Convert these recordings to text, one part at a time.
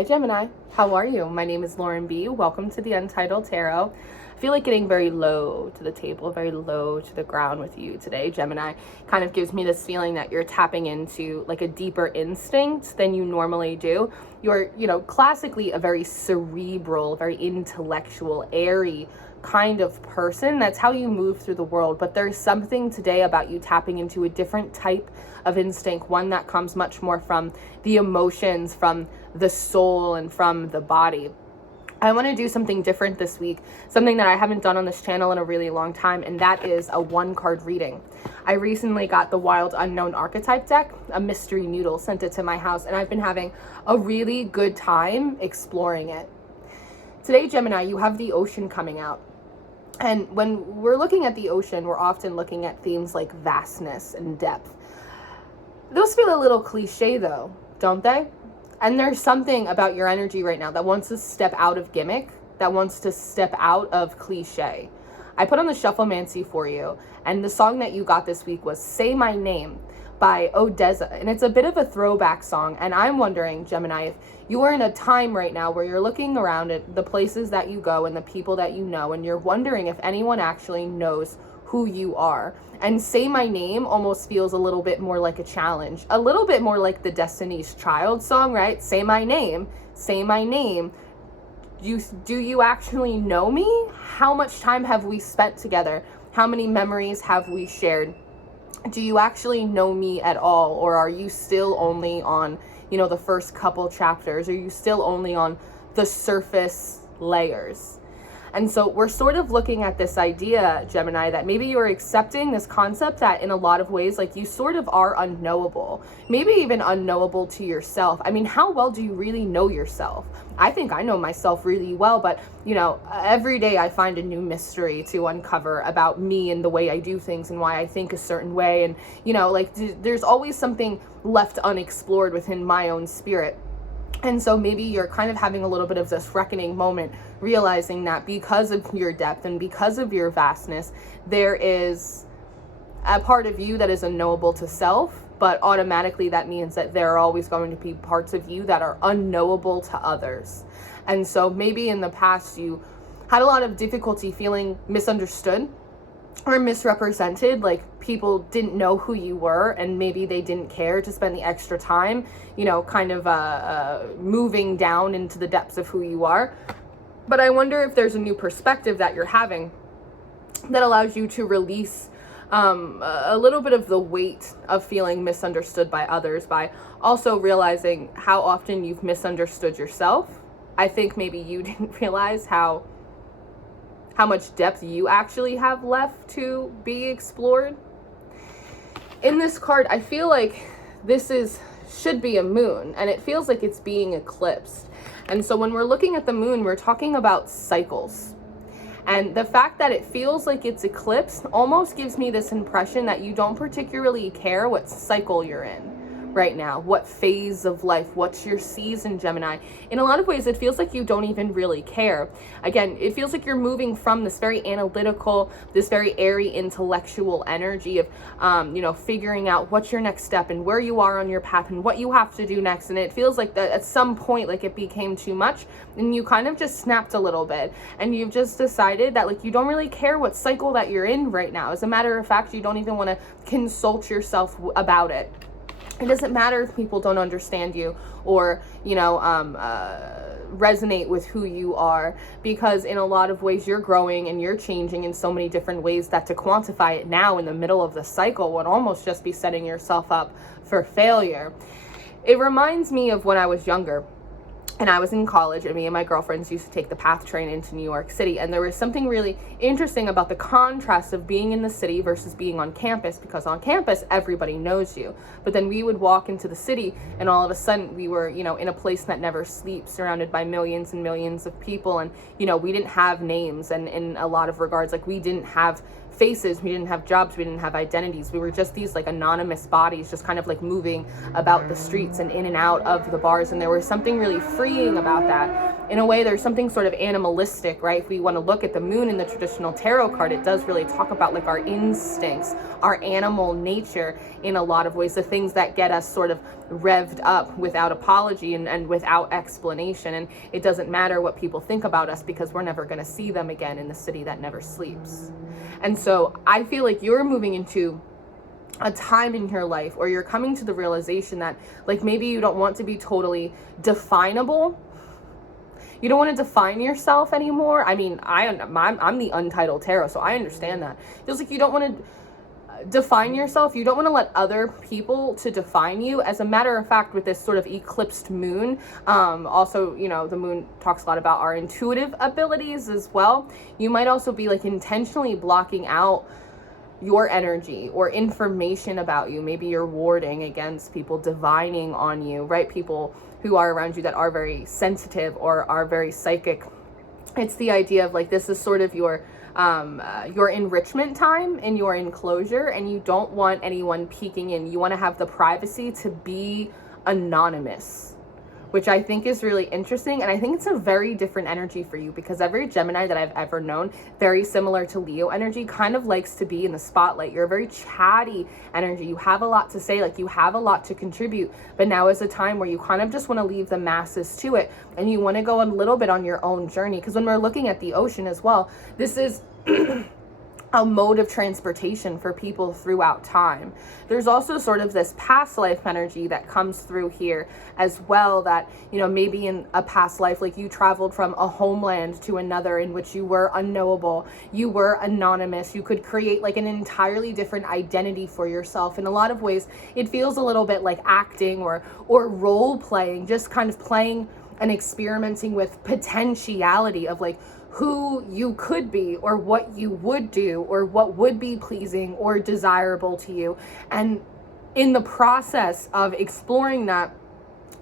Hi Gemini, how are you? My name is Lauren B. Welcome to the Untitled Tarot. I feel like getting very low to the table, very low to the ground with you today, Gemini. Kind of gives me this feeling that you're tapping into like a deeper instinct than you normally do. You're, classically a very cerebral, very intellectual, airy kind of person. That's how you move through the world. But there's something today about you tapping into a different type of instinct, one that comes much more from the emotions, from the soul, and from the body. I want to do something different this week, something that I haven't done on this channel in a really long time, and that is a one-card reading. I recently got the Wild Unknown Archetype deck, a mystery noodle, sent it to my house, and I've been having a really good time exploring it. Today, Gemini, you have the ocean coming out. And when we're looking at the ocean, we're often looking at themes like vastness and depth. Those feel a little cliche though, don't they? And there's something about your energy right now that wants to step out of gimmick, that wants to step out of cliche. I put on the Shufflemancy for you, and the song that you got this week was Say My Name by Odessa, and it's a bit of a throwback song. And I'm wondering, Gemini, if you are in a time right now where you're looking around at the places that you go and the people that you know, and you're wondering if anyone actually knows who you are. And Say My Name almost feels a little bit more like a challenge, a little bit more like the Destiny's Child song, right? Say my name, say my name. Do you actually know me? How much time have we spent together? How many memories have we shared? Do you actually know me at all? Or are you still only on, the first couple chapters? Are you still only on the surface layers? And so we're sort of looking at this idea, Gemini, that maybe you're accepting this concept that in a lot of ways, like you sort of are unknowable, maybe even unknowable to yourself. I mean, how well do you really know yourself? I think I know myself really well, but every day I find a new mystery to uncover about me and the way I do things and why I think a certain way. And, there's always something left unexplored within my own spirit. And so maybe you're kind of having a little bit of this reckoning moment, realizing that because of your depth and because of your vastness, there is a part of you that is unknowable to self, but automatically that means that there are always going to be parts of you that are unknowable to others. And so maybe in the past you had a lot of difficulty feeling misunderstood or misrepresented, like people didn't know who you were and maybe they didn't care to spend the extra time, moving down into the depths of who you are. But I wonder if there's a new perspective that you're having that allows you to release a little bit of the weight of feeling misunderstood by others, by also realizing how often you've misunderstood yourself. I think maybe you didn't realize how much depth you actually have left to be explored. In this card, I feel like this should be a moon, and it feels like it's being eclipsed. And so when we're looking at the moon, we're talking about cycles. And the fact that it feels like it's eclipsed almost gives me this impression that you don't particularly care what cycle you're in right now, what phase of life, what's your season, Gemini. In a lot of ways, it feels like you don't even really care. Again, it feels like you're moving from this very analytical, this very airy intellectual energy of, figuring out what's your next step and where you are on your path and what you have to do next. And it feels like that at some point, like it became too much and you kind of just snapped a little bit and you've just decided that like you don't really care what cycle that you're in right now. As a matter of fact, you don't even want to consult yourself about it. It doesn't matter if people don't understand you or, resonate with who you are, because in a lot of ways you're growing and you're changing in so many different ways that to quantify it now in the middle of the cycle would almost just be setting yourself up for failure. It reminds me of when I was younger. And I was in college, and me and my girlfriends used to take the PATH train into New York City. And there was something really interesting about the contrast of being in the city versus being on campus, because on campus, everybody knows you. But then we would walk into the city, and all of a sudden we were, in a place that never sleeps, surrounded by millions and millions of people. And, we didn't have names. And in a lot of regards, like we didn't have faces, we didn't have jobs, we didn't have identities. We were just these like anonymous bodies just kind of like moving about the streets and in and out of the bars. And there was something really freeing about that. In a way, there's something sort of animalistic, right? If we want to look at the moon in the traditional tarot card, it does really talk about like our instincts, our animal nature in a lot of ways, the things that get us sort of revved up without apology and without explanation. And it doesn't matter what people think about us because we're never going to see them again in the city that never sleeps. And so I feel like you're moving into a time in your life, or you're coming to the realization that like maybe you don't want to be totally definable. You don't want to define yourself anymore. I mean, I'm the untitled tarot, so I understand that. It feels like you don't want to define yourself. You don't want to let other people to define you. As a matter of fact, with this sort of eclipsed moon, also, you know, the moon talks a lot about our intuitive abilities as well. You might also be like intentionally blocking out your energy or information about you. Maybe you're warding against people divining on you, right? People who are around you that are very sensitive or are very psychic. It's the idea of like, this is sort of your enrichment time and your enclosure, and you don't want anyone peeking in. You want to have the privacy to be anonymous, which I think is really interesting. And I think it's a very different energy for you, because every Gemini that I've ever known, very similar to Leo energy, kind of likes to be in the spotlight. You're a very chatty energy. You have a lot to say, like you have a lot to contribute, but now is a time where you kind of just want to leave the masses to it, and you want to go a little bit on your own journey. Because when we're looking at the ocean as well, this is a mode of transportation for people throughout time. There's also sort of this past life energy that comes through here as well, that, you know, maybe in a past life, like you traveled from a homeland to another in which you were unknowable, you were anonymous, you could create like an entirely different identity for yourself. In a lot of ways, it feels a little bit like acting or role playing, just kind of playing and experimenting with potentiality of like who you could be, or what you would do, or what would be pleasing or desirable to you. And in the process of exploring that,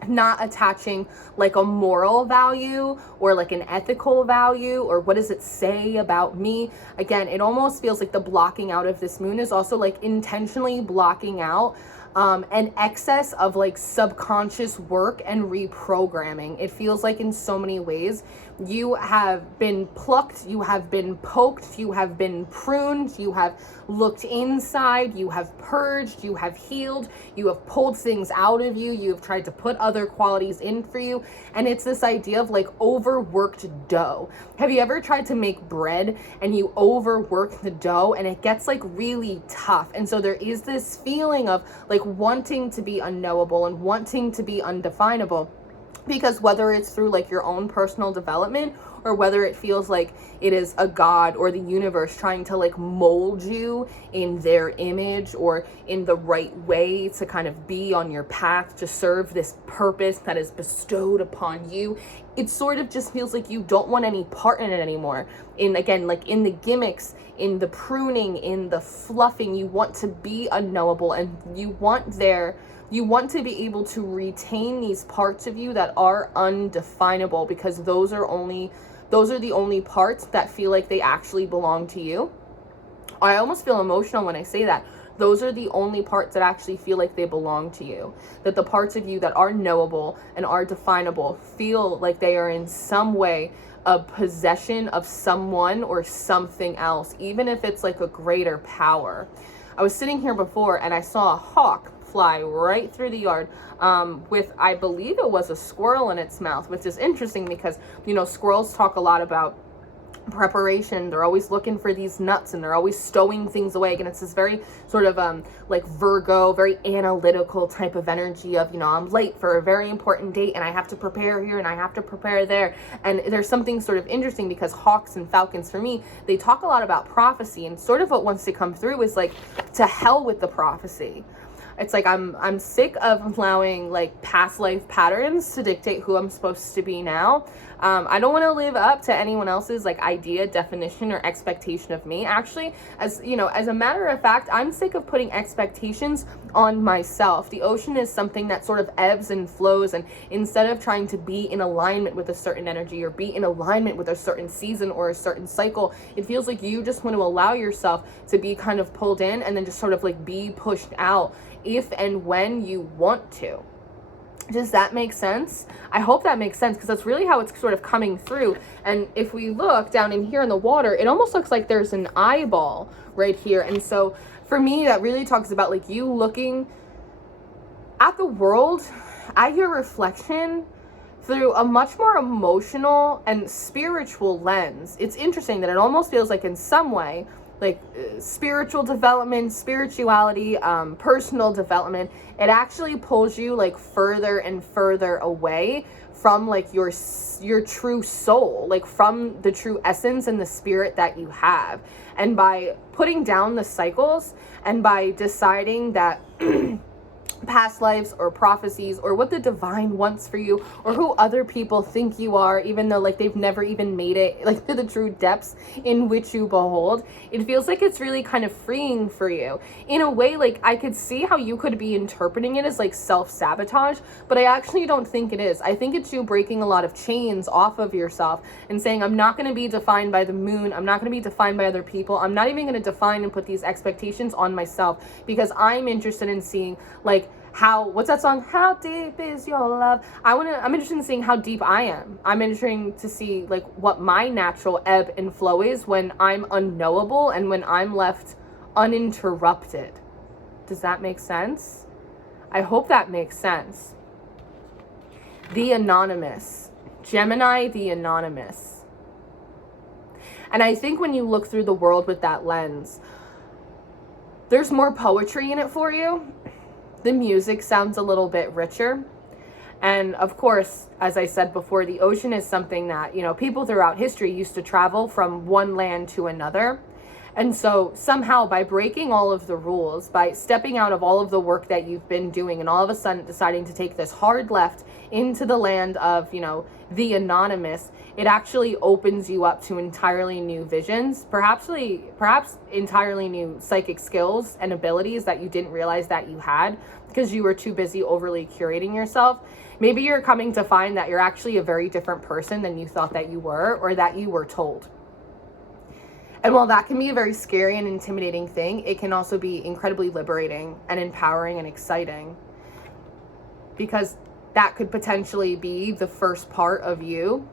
not attaching like a moral value or like an ethical value, or what does it say about me? Again, it almost feels like the blocking out of this moon is also like intentionally blocking out an excess of like subconscious work and reprogramming. It feels like in so many ways you have been plucked, you have been poked, you have been pruned, you have looked inside, you have purged, you have healed, you have pulled things out of you, you have tried to put other qualities in for you. And it's this idea of like overworked dough. Have you ever tried to make bread and you overwork the dough and it gets like really tough? And so there is this feeling of like wanting to be unknowable and wanting to be undefinable, because whether it's through like your own personal development, or whether it feels like it is a god or the universe trying to like mold you in their image or in the right way to kind of be on your path to serve this purpose that is bestowed upon you, it sort of just feels like you don't want any part in it anymore. In, again, like in the gimmicks, in the pruning, in the fluffing, you want to be unknowable, and you want to be able to retain these parts of you that are undefinable, because those are the only parts that feel like they actually belong to you. I almost feel emotional when I say that. Those are the only parts that actually feel like they belong to you. That the parts of you that are knowable and are definable feel like they are in some way a possession of someone or something else, even if it's like a greater power. I was sitting here before and I saw a hawk fly right through the yard with, I believe it was a squirrel in its mouth, which is interesting because, you know, squirrels talk a lot about preparation. They're always looking for these nuts and they're always stowing things away. And it's this very sort of like Virgo, very analytical type of energy of, you know, I'm late for a very important date and I have to prepare here and I have to prepare there. And there's something sort of interesting because hawks and falcons, for me, they talk a lot about prophecy, and sort of what wants to come through is like, to hell with the prophecy. It's like I'm sick of allowing like past life patterns to dictate who I'm supposed to be now. I don't want to live up to anyone else's like idea, definition, or expectation of me. Actually, as you know, as a matter of fact, I'm sick of putting expectations on myself. The ocean is something that sort of ebbs and flows, and instead of trying to be in alignment with a certain energy or be in alignment with a certain season or a certain cycle, it feels like you just want to allow yourself to be kind of pulled in and then just sort of like be pushed out if and when you want to. Does that make sense? I hope that makes sense, because that's really how it's sort of coming through. And if we look down in here in the water, it almost looks like there's an eyeball right here. And so for me, that really talks about like you looking at the world, at your reflection, through a much more emotional and spiritual lens. It's interesting that it almost feels like in some way like spiritual development, spirituality, personal development, it actually pulls you like further and further away from like your true soul, like from the true essence and the spirit that you have. And by putting down the cycles and by deciding that past lives or prophecies or what the divine wants for you or who other people think you are, even though like they've never even made it like to the true depths in which you behold, it feels like it's really kind of freeing for you in a way. Like I could see how you could be interpreting it as like self-sabotage, but I actually don't think it is. I think it's you breaking a lot of chains off of yourself and saying, I'm not going to be defined by the moon, I'm not going to be defined by other people, I'm not even going to define and put these expectations on myself, because I'm interested in seeing like what's that song? How deep is your love? I'm interested in seeing how deep I am. I'm interested to see like what my natural ebb and flow is when I'm unknowable and when I'm left uninterrupted. Does that make sense? I hope that makes sense. The Anonymous. Gemini, the Anonymous. And I think when you look through the world with that lens, there's more poetry in it for you. The music sounds a little bit richer. And of course, as I said before, the ocean is something that, you know, people throughout history used to travel from one land to another. And so somehow by breaking all of the rules, by stepping out of all of the work that you've been doing and all of a sudden deciding to take this hard left into the land of, you know, the anonymous, it actually opens you up to entirely new visions, perhaps entirely new psychic skills and abilities that you didn't realize that you had because you were too busy overly curating yourself. Maybe you're coming to find that you're actually a very different person than you thought that you were or that you were told. And while that can be a very scary and intimidating thing, it can also be incredibly liberating and empowering and exciting, because that could potentially be the first part of you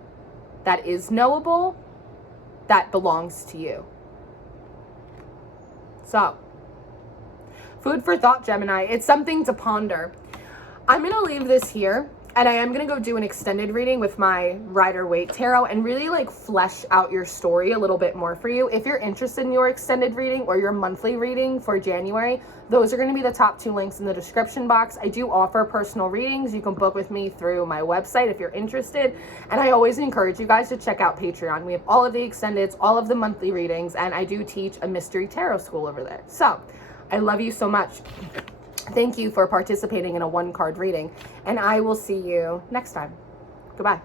that is knowable, that belongs to you. So, food for thought, Gemini. It's something to ponder. I'm going to leave this here. And I am going to go do an extended reading with my Rider-Waite Tarot and really like flesh out your story a little bit more for you. If you're interested in your extended reading or your monthly reading for January, those are going to be the top 2 links in the description box. I do offer personal readings. You can book with me through my website if you're interested. And I always encourage you guys to check out Patreon. We have all of the extendeds, all of the monthly readings, and I do teach a mystery tarot school over there. So I love you so much. Thank you for participating in a 1-card reading, and I will see you next time. Goodbye.